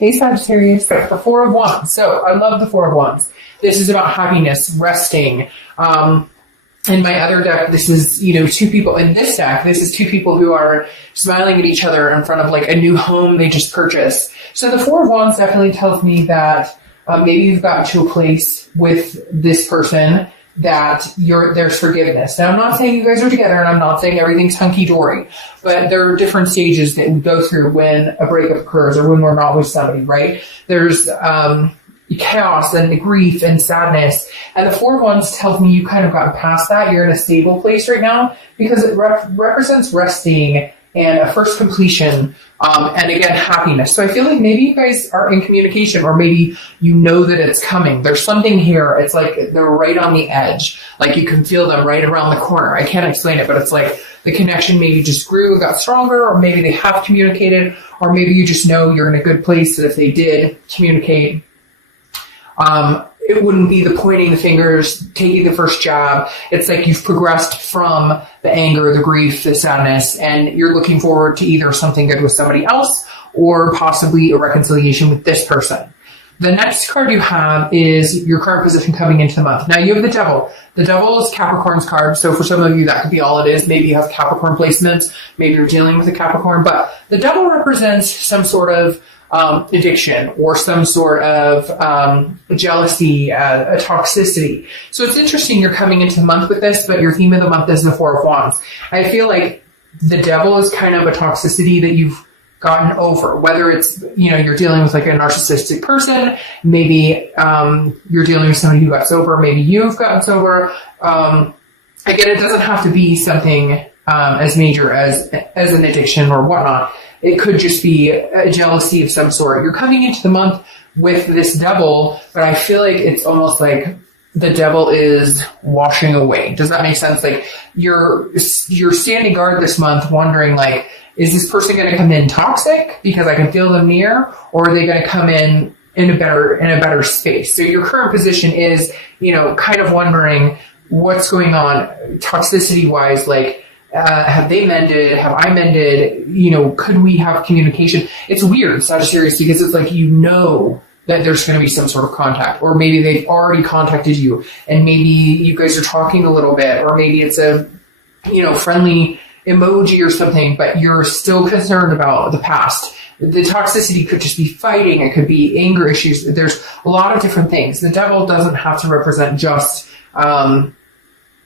Hey Sagittarius, the Four of Wands. So I love the Four of Wands. This is about happiness, resting. In my other deck, this is, two people. In this deck, this is two people who are smiling at each other in front of like a new home they just purchased. So the Four of Wands definitely tells me that maybe you've gotten to a place with this person that there's forgiveness. Now, I'm not saying you guys are together, and I'm not saying everything's hunky-dory, but there are different stages that we go through when a breakup occurs or when we're not with somebody, right? There's chaos and grief and sadness. And the Four of Wands tells me you kind of gotten past that. You're in a stable place right now because it represents resting and a first completion, and again, happiness. So I feel like maybe you guys are in communication, or maybe you know that it's coming. There's something here. It's like they're right on the edge. Like you can feel them right around the corner. I can't explain it, but it's like the connection maybe just grew and got stronger, or maybe they have communicated, or maybe you just know you're in a good place that if they did communicate, it wouldn't be the pointing the fingers, taking the first jab. It's like you've progressed from the anger, the grief, the sadness, and you're looking forward to either something good with somebody else or possibly a reconciliation with this person. The next card you have is your current position coming into the month. Now you have the Devil. The Devil is Capricorn's card. So for some of you, that could be all it is. Maybe you have Capricorn placements. Maybe you're dealing with a Capricorn, but the Devil represents some sort of addiction or some sort of jealousy, a toxicity. So it's interesting you're coming into the month with this, but your theme of the month is the Four of Wands. I feel like the Devil is kind of a toxicity that you've gotten over, whether it's, you're dealing with like a narcissistic person, maybe you're dealing with somebody who got sober, maybe you've gotten sober. Again, it doesn't have to be something as major as an addiction or whatnot. It could just be a jealousy of some sort. You're coming into the month with this Devil, but I feel like it's almost like the Devil is washing away. Does that make sense? Like you're standing guard this month wondering like, is this person going to come in toxic because I can feel them near, or are they going to come in a better space? So your current position is, kind of wondering what's going on toxicity wise, like, have they mended? Have I mended? Could we have communication? It's weird, Sagittarius, because it's like, that there's going to be some sort of contact, or maybe they've already contacted you and maybe you guys are talking a little bit, or maybe it's a, friendly emoji or something, but you're still concerned about the past. The toxicity could just be fighting. It could be anger issues. There's a lot of different things. The Devil doesn't have to represent just,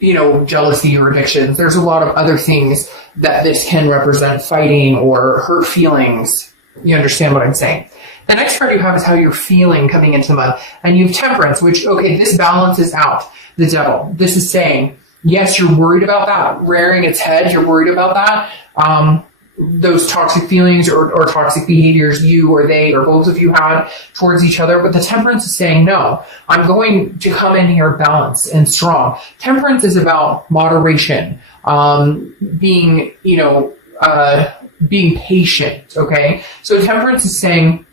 jealousy or addictions. There's a lot of other things that this can represent, fighting or hurt feelings. You understand what I'm saying? The next card you have is how you're feeling coming into the month. And you have Temperance, which, this balances out the Devil. This is saying, yes, you're worried about that rearing its head. You're worried about that. Those toxic feelings or toxic behaviors you or they or both of you had towards each other. But the Temperance is saying, no, I'm going to come in here balanced and strong. Temperance is about moderation, being patient. Okay. So Temperance is saying,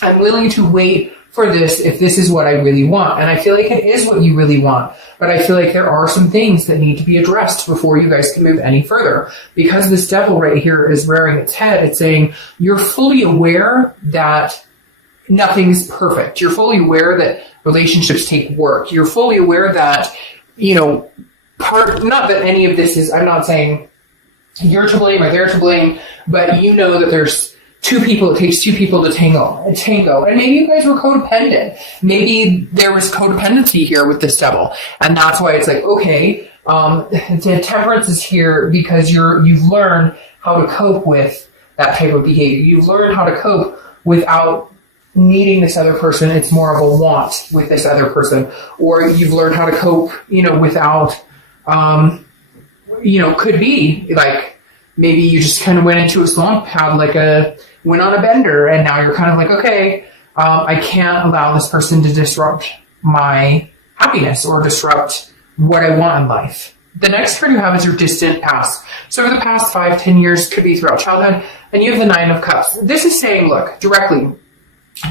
I'm willing to wait for this if this is what I really want. And I feel like it is what you really want. But I feel like there are some things that need to be addressed before you guys can move any further. Because this Devil right here is rearing its head, it's saying you're fully aware that nothing's perfect. You're fully aware that relationships take work. You're fully aware that, not that any of this is, I'm not saying you're to blame or they're to blame, but you know that there's two people, it takes two people to tango. And maybe you guys were codependent. Maybe there was codependency here with this Devil. And that's why it's like, okay, the Temperance is here because you've learned how to cope with that type of behavior. You've learned how to cope without needing this other person. It's more of a want with this other person. Or you've learned how to cope, without, could be like, maybe you just kind of went into a slump, went on a bender, and now you're kind of like, okay, I can't allow this person to disrupt my happiness or disrupt what I want in life. The next card you have is your distant past. So over the past 5-10 years, could be throughout childhood, and you have the Nine of Cups. This is saying, look, directly,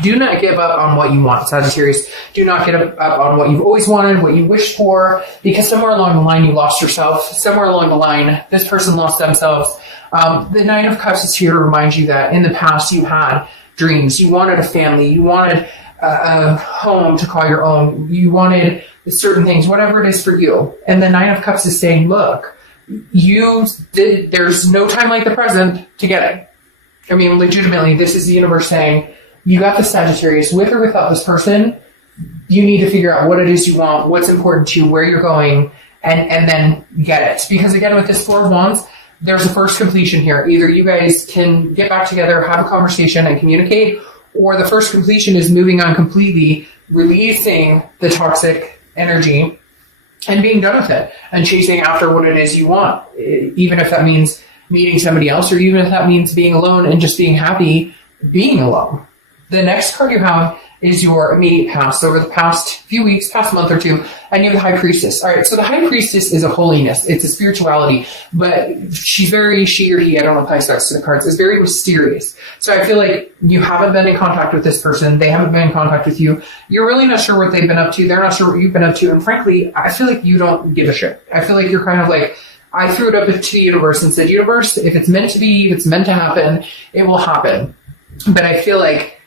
do not give up on what you want, Sagittarius. Do not give up on what you've always wanted, what you wished for, because somewhere along the line you lost yourself. Somewhere along the line, this person lost themselves. The Nine of Cups is here to remind you that in the past you had dreams. You wanted a family. You wanted a home to call your own. You wanted certain things, whatever it is for you. And the Nine of Cups is saying, look, there's no time like the present to get it. I mean, legitimately, this is the universe saying, you got the Sagittarius, with or without this person, you need to figure out what it is you want, what's important to you, where you're going, and then get it. Because again, with this Four of Wands, there's a first completion here. Either you guys can get back together, have a conversation, and communicate, or the first completion is moving on completely, releasing the toxic energy, and being done with it, and chasing after what it is you want, even if that means meeting somebody else, or even if that means being alone and just being happy being alone. The next card you have is your immediate past, over the past few weeks, past month or two, and you have the High Priestess. All right, so the High Priestess is a holiness. It's a spirituality, but she or he, I don't know if I starts to the cards, is very mysterious. So I feel like you haven't been in contact with this person. They haven't been in contact with you. You're really not sure what they've been up to. They're not sure what you've been up to. And frankly, I feel like you don't give a shit. I feel like you're kind of like, I threw it up into the universe and said, universe, if it's meant to be, if it's meant to happen, it will happen. But I feel like,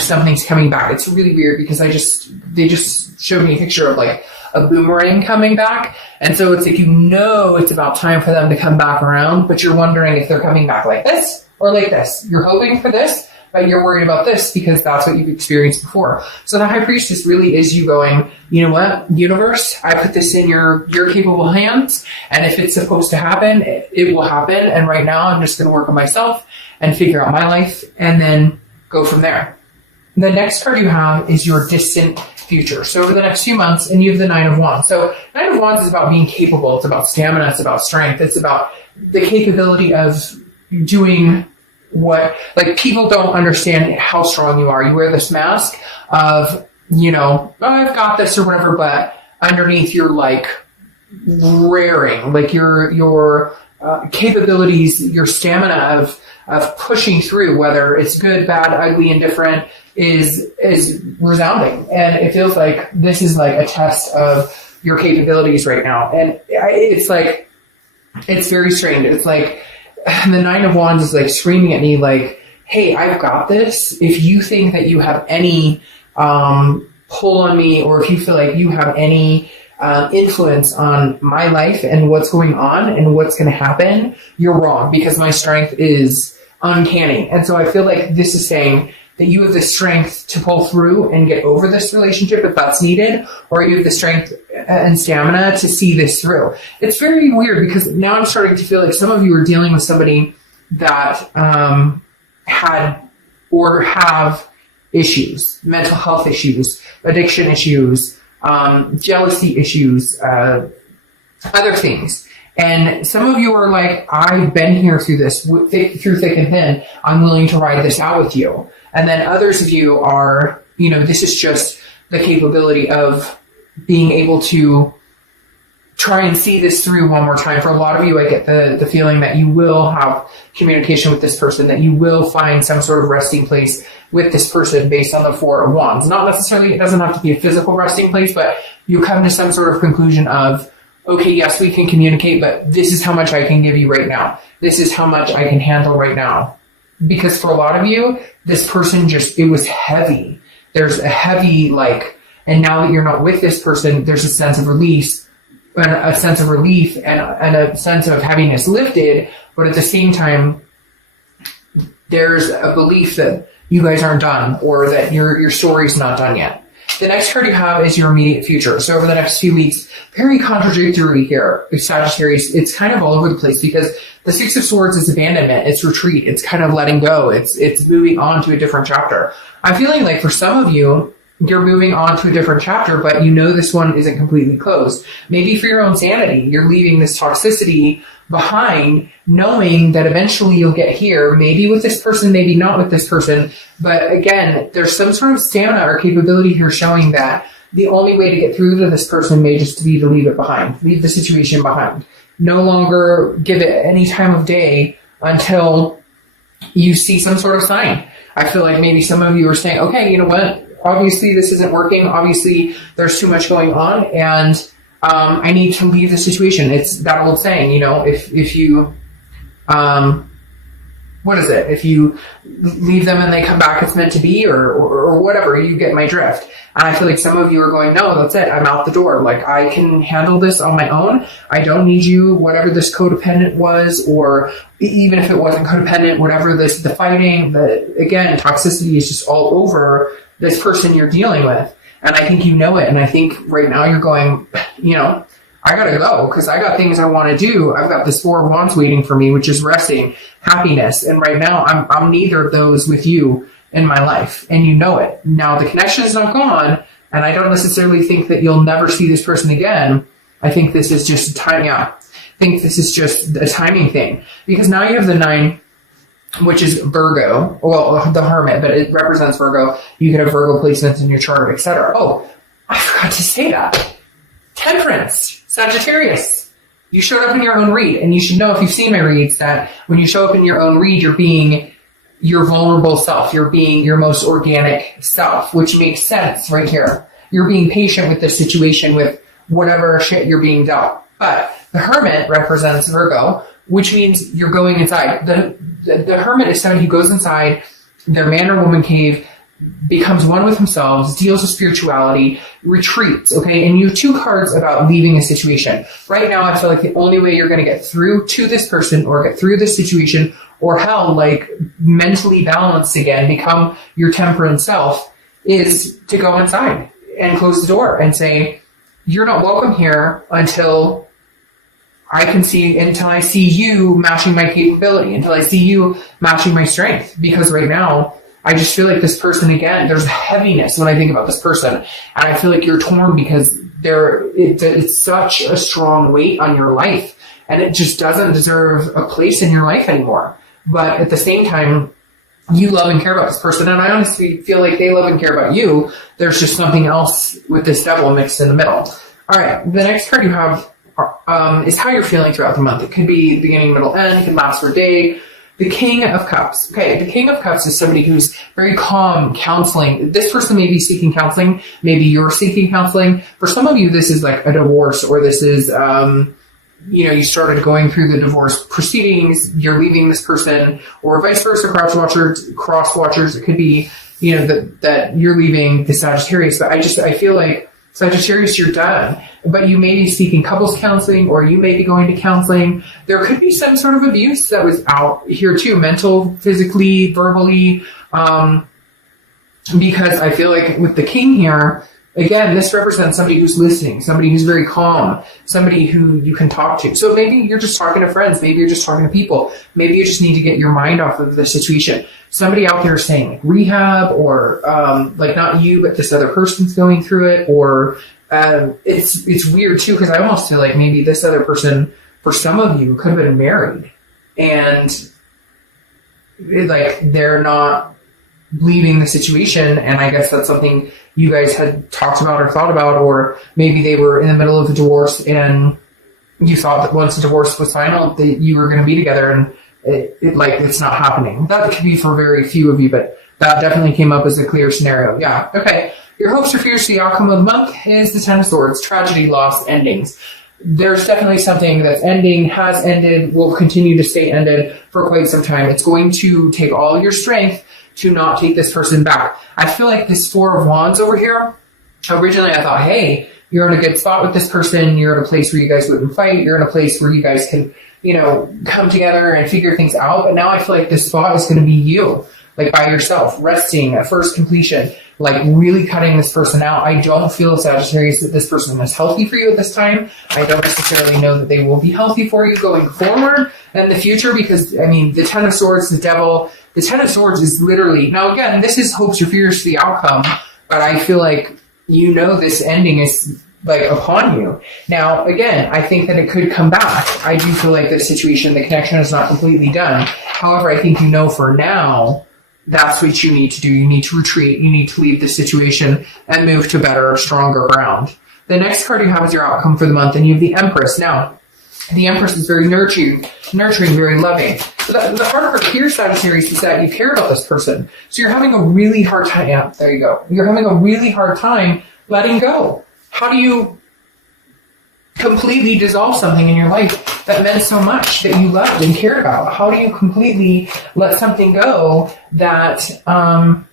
something's coming back. It's really weird because they just showed me a picture of like a boomerang coming back. And so it's like, it's about time for them to come back around, but you're wondering if they're coming back like this or like this. You're hoping for this, but you're worried about this because that's what you've experienced before. So the High Priestess really is you going, you know what, universe, I put this in your capable hands. And if it's supposed to happen, it will happen. And right now I'm just going to work on myself and figure out my life and then go from there. The next card you have is your distant future. So over the next few months, and you have the Nine of Wands. So Nine of Wands is about being capable. It's about stamina. It's about strength. It's about the capability of doing what, like, people don't understand how strong you are. You wear this mask of, oh, I've got this or whatever, but underneath you're like raring, like your capabilities, your stamina of pushing through, whether it's good, bad, ugly, indifferent, is resounding. And it feels like this is like a test of your capabilities right now. And it's like, it's very strange. It's like the Nine of Wands is like screaming at me like, hey, I've got this. If you think that you have any pull on me, or if you feel like you have any influence on my life and what's going on and what's going to happen, you're wrong, because my strength is uncanny. And so I feel like this is saying that you have the strength to pull through and get over this relationship if that's needed, or you have the strength and stamina to see this through. It's very weird because now I'm starting to feel like some of you are dealing with somebody that had or have issues, mental health issues, addiction issues, jealousy issues, other things. And some of you are like, I've been here through this, through thick and thin. I'm willing to ride this out with you. And then others of you are, this is just the capability of being able to try and see this through one more time. For a lot of you, I get the feeling that you will have communication with this person, that you will find some sort of resting place with this person based on the Four of Wands. Not necessarily, it doesn't have to be a physical resting place, but you come to some sort of conclusion of, okay, yes, we can communicate, but this is how much I can give you right now. This is how much I can handle right now. Because for a lot of you, this person it was heavy. There's a heavy, and now that you're not with this person, there's a sense of release, and a sense of relief, and a sense of heaviness lifted. But at the same time, there's a belief that you guys aren't done, or that your story's not done yet. The next card you have is your immediate future. So over the next few weeks, very contradictory here, Sagittarius. It's kind of all over the place because the Six of Swords is abandonment, it's retreat, it's kind of letting go, it's moving on to a different chapter. I'm feeling like for some of you, you're moving on to a different chapter, but this one isn't completely closed. Maybe for your own sanity, you're leaving this toxicity behind, knowing that eventually you'll get here, maybe with this person, maybe not with this person. But again, there's some sort of stamina or capability here showing that the only way to get through to this person may just be to leave it behind, leave the situation behind. No longer give it any time of day until you see some sort of sign. I feel like maybe some of you are saying, okay, you know what? Obviously this isn't working. Obviously there's too much going on, and I need to leave the situation. It's that old saying, if you, what what is it? If you leave them and they come back, it's meant to be, or whatever, you get my drift. And I feel like some of you are going, no, that's it. I'm out the door. Like, I can handle this on my own. I don't need you, whatever this codependent was, or even if it wasn't codependent, whatever this, the fighting, again, toxicity is just all over this person you're dealing with. And I think you know it. And I think right now you're going, I gotta go because I got things I want to do. I've got this 4 of Wands waiting for me, which is resting, happiness. And right now I'm neither of those with you in my life. And you know it. Now the connection is not gone. And I don't necessarily think that you'll never see this person again. I think this is just a timing out. I think this is just a timing thing because now you have the 9, which is Virgo. Well, the Hermit, but it represents Virgo. You could have Virgo placements in your chart, etc. Oh, I forgot to say that. Temperance, Sagittarius. You showed up in your own read, and you should know if you've seen my reads that when you show up in your own read, you're being your vulnerable self. You're being your most organic self, which makes sense right here. You're being patient with the situation, with whatever shit you're being dealt. But the Hermit represents Virgo, which means you're going inside. The Hermit is somebody who goes inside their man or woman cave, becomes one with themselves, deals with spirituality, retreats, okay? And you have 2 cards about leaving a situation. Right now, I feel like the only way you're going to get through to this person or get through this situation or hell, like mentally balanced again, become your temperate self, is to go inside and close the door and say, you're not welcome here until I see you matching my capability, until I see you matching my strength. Because right now, I just feel like this person, again, there's heaviness when I think about this person. And I feel like you're torn because it's such a strong weight on your life. And it just doesn't deserve a place in your life anymore. But at the same time, you love and care about this person. And I honestly feel like they love and care about you. There's just something else with this devil mixed in the middle. All right, the next card you have is how you're feeling throughout the month. It could be beginning, middle, end. It could last for a day. The King of Cups. Okay, the King of Cups is somebody who's very calm, counseling. This person may be seeking counseling. Maybe you're seeking counseling. For some of you, this is like a divorce, or this is, you started going through the divorce proceedings. You're leaving this person, or vice versa. Cross watchers. It could be, that you're leaving the Sagittarius. But I feel like Sagittarius, you're done. But you may be seeking couples counseling, or you may be going to counseling. There could be some sort of abuse that was out here too, mental, physically, verbally. Because I feel like with the King here, again, this represents somebody who's listening, somebody who's very calm, somebody who you can talk to. So maybe you're just talking to friends. Maybe you're just talking to people. Maybe you just need to get your mind off of the situation. Somebody out there is saying like rehab, or like not you, but this other person's going through it, or it's weird too, because I almost feel like maybe this other person, for some of you, could have been married, and like they're not leaving the situation. And I guess that's something you guys had talked about or thought about, or maybe they were in the middle of a divorce and you thought that once the divorce was final that you were going to be together, and it's not happening. That could be for very few of you, but that definitely came up as a clear scenario. Yeah. Okay. Your hopes or fears for the outcome of the month is the 10 of Swords, tragedy, loss, endings. There's definitely something that's ending, has ended, will continue to stay ended for quite some time. It's going to take all your strength to not take this person back. I feel like this 4 of Wands over here, originally I thought, hey, you're in a good spot with this person. You're in a place where you guys wouldn't fight. You're in a place where you guys can, come together and figure things out. But now I feel like this spot is going to be you, like by yourself, resting at first completion, like really cutting this person out. I don't feel, Sagittarius, that this person is healthy for you at this time. I don't necessarily know that they will be healthy for you going forward in the future, because, the 10 of Swords, the devil, the 10 of Swords is literally, now again, this is hopes or fears for the outcome, but I feel like this ending is like upon you. Now, again, I think that it could come back. I do feel like the situation, the connection is not completely done. However, I think for now, that's what you need to do. You need to retreat. You need to leave the situation and move to better, stronger ground. The next card you have is your outcome for the month, and you have the Empress. Now, the Empress is very nurturing, very loving. So the hard part here, Sagittarius, is that you care about this person. So you're having a really hard time. Yeah, there you go. You're having a really hard time letting go. How do you completely dissolve something in your life that meant so much, that you loved and cared about? How do you completely let something go that, at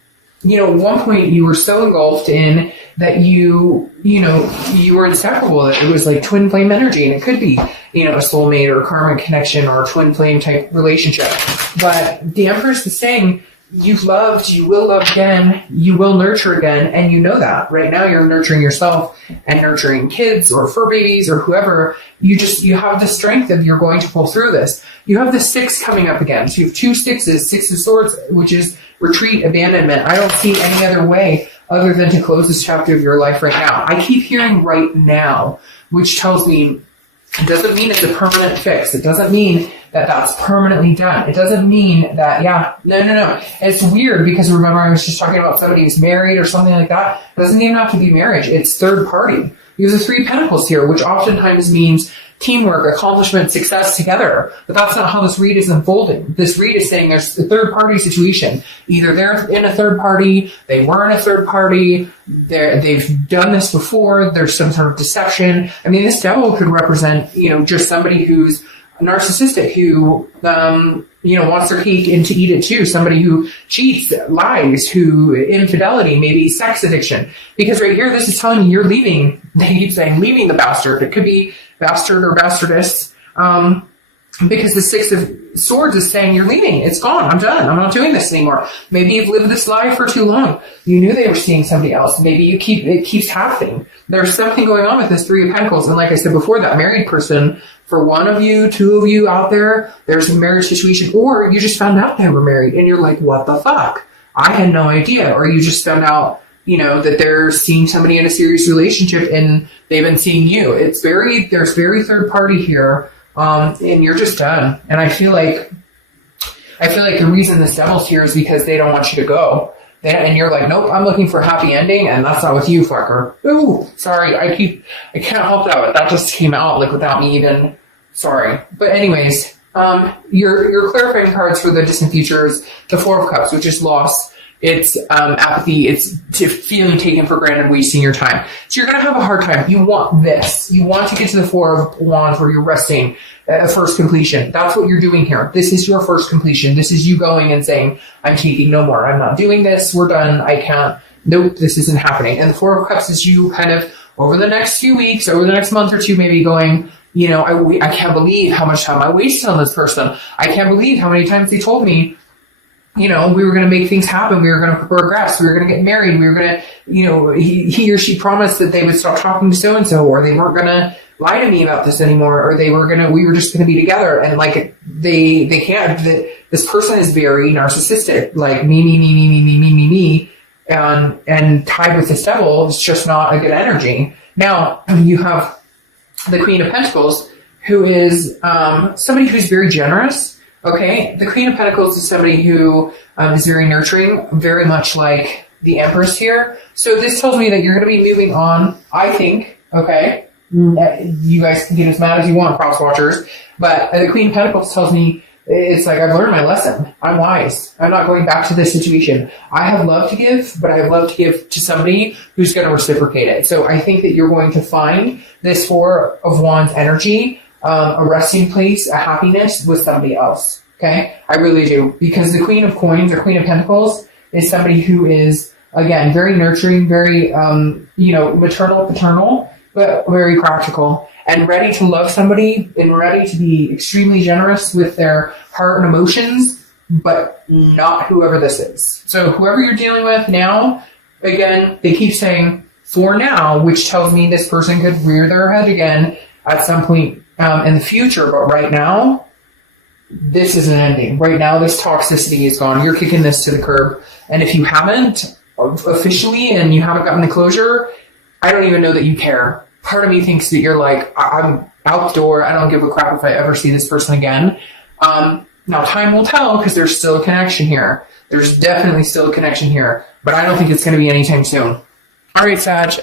one point you were so engulfed in that you were inseparable, that it was like twin flame energy, and it could be, a soulmate or a karmic connection or a twin flame type relationship. But the Empress is saying, you've loved, you will love again, you will nurture again, and you know that. Right now you're nurturing yourself and nurturing kids or fur babies or whoever. You have the strength of you're going to pull through this. You have the 6 coming up again. So you have 2 6s, 6 of Swords, which is retreat, abandonment. I don't see any other way other than to close this chapter of your life right now. I keep hearing right now, which tells me it doesn't mean it's a permanent fix. It doesn't mean that that's permanently done. It doesn't mean that, no. It's weird because remember I was just talking about somebody who's married or something like that. It doesn't even have to be marriage. It's third party. You have the 3 Pentacles here, which oftentimes means teamwork, accomplishment, success together. But that's not how this read is unfolding. This read is saying there's a third party situation. Either they're in a third party, they were in a third party, they've done this before, there's some sort of deception. I mean, this devil could represent, just somebody who's narcissistic, who, wants their cake and to eat it too. Somebody who cheats, lies, who infidelity, maybe sex addiction. Because right here, this is telling you you're leaving. They keep saying leaving the bastard. It could be bastard or bastardess. Because the 6 of Swords is saying you're leaving. It's gone. I'm done. I'm not doing this anymore. Maybe you've lived this lie for too long. You knew they were seeing somebody else. Maybe it keeps happening. There's something going on with this 3 of Pentacles. And like I said before, that married person, for one of you, 2 of you out there, there's a marriage situation, or you just found out they were married and you're like, what the fuck? I had no idea. Or you just found out, that they're seeing somebody in a serious relationship and they've been seeing you. There's very third party here. And you're just done. And I feel like the reason this devil's here is because they don't want you to go. And you're like, nope, I'm looking for a happy ending, and that's not with you, fucker. Ooh, sorry, I can't help that, but that just came out like without me even, sorry. But anyways, your clarifying cards for the distant future is the 4 of Cups, which is loss. It's apathy. It's feeling taken for granted, wasting your time. So you're going to have a hard time. You want this. You want to get to the 4 of Wands where you're resting, first completion. That's what you're doing here. This is your first completion. This is you going and saying, I'm taking no more. I'm not doing this. We're done. I can't. Nope, this isn't happening. And the 4 of Cups is you kind of over the next few weeks, over the next month or two, maybe going, I can't believe how much time I wasted on this person. I can't believe how many times they told me, we were going to make things happen. We were going to progress. We were going to get married. We were going to, he or she promised that they would stop talking to so-and-so, or they weren't going to lie to me about this anymore, or we were just going to be together. And like, they can't, this person is very narcissistic, like me, and tied with this devil. It's just not a good energy. Now you have the Queen of Pentacles, who is, somebody who's very generous. Okay, the Queen of Pentacles is somebody who is very nurturing, very much like the Empress here. So this tells me that you're going to be moving on, I think, okay? You guys can get as mad as you want, cross watchers. But the Queen of Pentacles tells me, it's like, I've learned my lesson. I'm wise. I'm not going back to this situation. I have love to give, but I have love to give to somebody who's going to reciprocate it. So I think that you're going to find this 4 of Wands energy, a resting place, a happiness with somebody else. Okay? I really do. Because the Queen of Coins or Queen of Pentacles is somebody who is, again, very nurturing, very, maternal, paternal, but very practical and ready to love somebody and ready to be extremely generous with their heart and emotions, but not whoever this is. So whoever you're dealing with now, again, they keep saying for now, which tells me this person could rear their head again at some point in the future, but right now, this is an ending. Right now, this toxicity is gone. You're kicking this to the curb. And if you haven't officially and you haven't gotten the closure, I don't even know that you care. Part of me thinks that you're like, I'm out the door. I don't give a crap if I ever see this person again. Now, time will tell because there's still a connection here. There's definitely still a connection here. But I don't think it's going to be anytime soon. All right, Sag.